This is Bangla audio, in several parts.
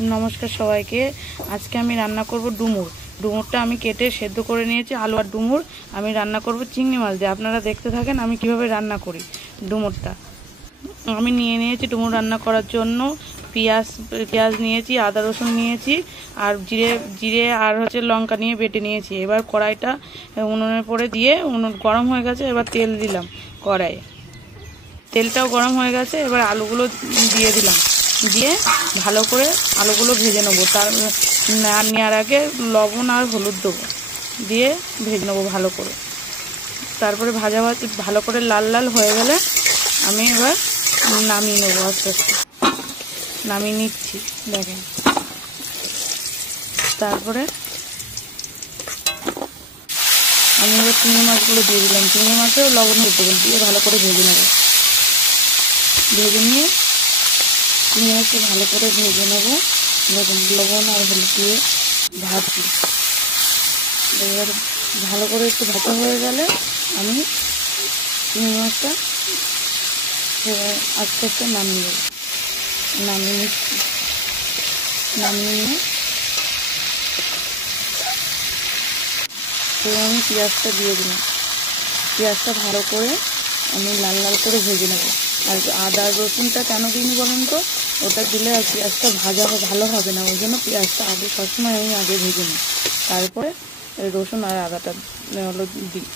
নমস্কার সবাইকে। আজকে আমি রান্না করব ডুমুর। ডুমুরটা আমি কেটে সেদ্ধ করে নিয়েছি। আলু আর ডুমুর আমি রান্না করব চিংড়ি মাছ দিয়ে। আপনারা দেখতে থাকেন আমি কিভাবে রান্না করি ডুমুরটা। আমি নিয়েছি ডুমুর রান্না করার জন্য পেঁয়াজ নিয়েছি, আদা রসুন নিয়েছি, আর জিরে আর লঙ্কা নিয়ে বেটে নিয়েছি। এবার কড়াইটা উনুনের পরে দিয়ে উনুন গরম হয়ে গেছে। এবার তেল দিলাম কড়াইয়ে, তেলটাও গরম হয়ে গেছে। এবার আলুগুলো দিয়ে দিলাম, দিয়ে ভালো করে আলুগুলো ভেজে নেবো। তার নেওয়ার আগে লবণ আর হলুদ দেবো, দিয়ে ভেজে নেবো ভালো করে। তারপরে ভালো করে লাল লাল হয়ে গেলে আমি এবার নামিয়ে নেবো। আস্তে আস্তে নামিয়ে নিচ্ছি, দেখেন। তারপরে আমি এবার চিংড়ি মাছগুলো দিয়ে দিলাম। চিংড়ি মাছেও লবণ হলুদ দেবো, দিয়ে ভালো করে ভেজে নেবো। ভেজে নিয়ে চিংড়ি মাছকে ভালো করে ভেজে নেবো। দেখুন লবণ আর হলুদ দিয়ে ভাজছি। এবার ভালো করে একটু ভাজা হয়ে গেলে আমি চিংড়ি মাছটা আস্তে আস্তে নামিয়ে নিচ্ছি। নামিয়ে নিয়ে আমি পেঁয়াজটা দিয়ে দিলাম। পেঁয়াজটা ভালো করে আমি লাল লাল করে ভেজে নেবো। আর আদা রসুনটা কেন দিইনি বলেন তো? ওটা দিলে আর পেঁয়াজটা ভালো হবে না, ওই জন্য পেঁয়াজটা আগে সবসময় আমি আগে ভেজে নিই, তারপরে রসুন আর আদাটা দিই,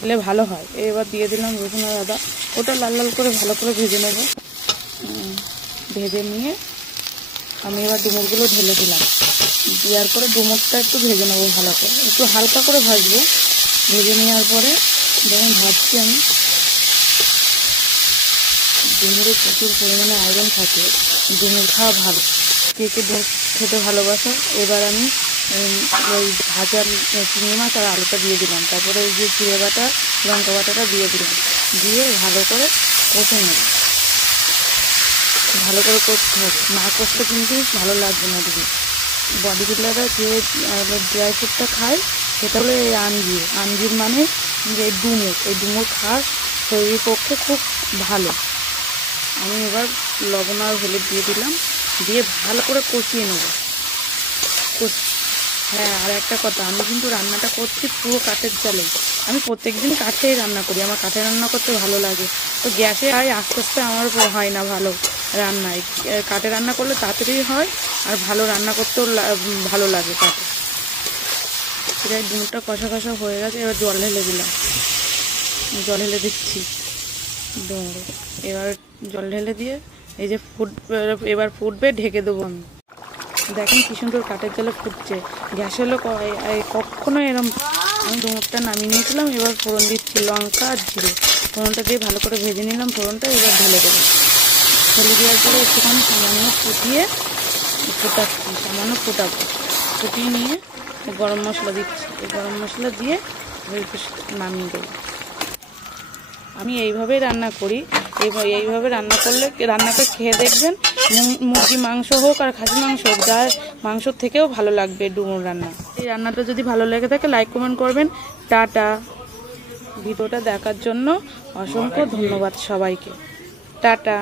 দিলে ভালো হয়। এবার দিয়ে দিলাম রসুন আর আদা, ওটা লাল লাল করে ভালো করে ভেজে নেব। ভেজে নিয়ে আমি এবার ডুমুরগুলো ঢেলে দিলাম। দেওয়ার পরে ডুমুরটা একটু ভেজে নেবো ভালো করে, একটু হালকা করে ভাজবো। ভেজে নেওয়ার পরে যখন ভাজছি আমি, ডুমুরে প্রচুর পরিমাণে আয়রন থাকে, ডুমুর খাওয়া ভালো। কে খেতে ভালোবাসা। এবার আমি ওই ভাজা চিংড়ি মাছ আর আলুটা দিয়ে দিলাম। তারপরে ওই যে জিরে বাটা লঙ্কা বাটাটা দিয়ে দিলাম, দিয়ে ভালো করে কষে নেব। ভালো করে কষতে হবে, না কষতে কিন্তু ভালো লাগবে না। দিদি বডি বিল্ডাররা যে ড্রাই ফ্রুটটা খায় সেটা হলো এই আঞ্জির মানে যে এই ডুমুর খাওয়া শরীরের পক্ষে খুব ভালো। আমি এবার লবণ আর হলুদ দিয়ে দিলাম, দিয়ে ভালো করে কষিয়ে নেব। হ্যাঁ, আর একটা কথা, আমি কিন্তু রান্নাটা করছি পুরো কাঠের জালেই। আমি প্রত্যেকদিন কাঠেই রান্না করি, আমার কাঠে রান্না করতে ভালো লাগে। তো গ্যাসে আস্তে আস্তে আমার হয় না ভালো রান্নায়। কাঠে রান্না করলে তাড়াতাড়ি হয়, আর ভালো রান্না করতেও ভালো লাগে কাঠে। এটাই ডুমুরটা কষা কষা হয়ে গেছে। এবার জল ঢেলে দিচ্ছি ডুমুরে। এবার জল ঢেলে দিয়ে এই যে এবার ফুটবে, ঢেকে দেবো আমি। দেখেন কি সুন্দর কাঠের জলে ফুটছে। গ্যাস হলো কখনো এরম। আমি ডুমুরটা নামিয়ে নিয়েছিলাম। এবার ফোড়ন দিচ্ছি লঙ্কা আর জিরে। ফোড়নটা দিয়ে ভালো করে ভেজে নিলাম ফোড়নটা। এবার ঢেলে দেবো। ঢেলে দেওয়ার পরে একটুখানি সামান্য ফোটাবো। ফুটিয়ে নিয়ে গরম মশলা দিচ্ছি। গরম মশলা দিয়ে নামিয়ে দেবো। আমি এইভাবেই রান্না করি। এইভাবে রান্না করলে রান্নাটা খেয়ে দেখবেন, মুরগি মাংস হোক আর খাসি মাংস হোক, যার মাংসর থেকেও ভালো লাগবে ডুমুর রান্না। এই রান্নাটা যদি ভালো লেগে থাকে লাইক কমেন্ট করবেন। টাটা। ভিডিওটা দেখার জন্য অসংখ্য ধন্যবাদ সবাইকে। টাটা।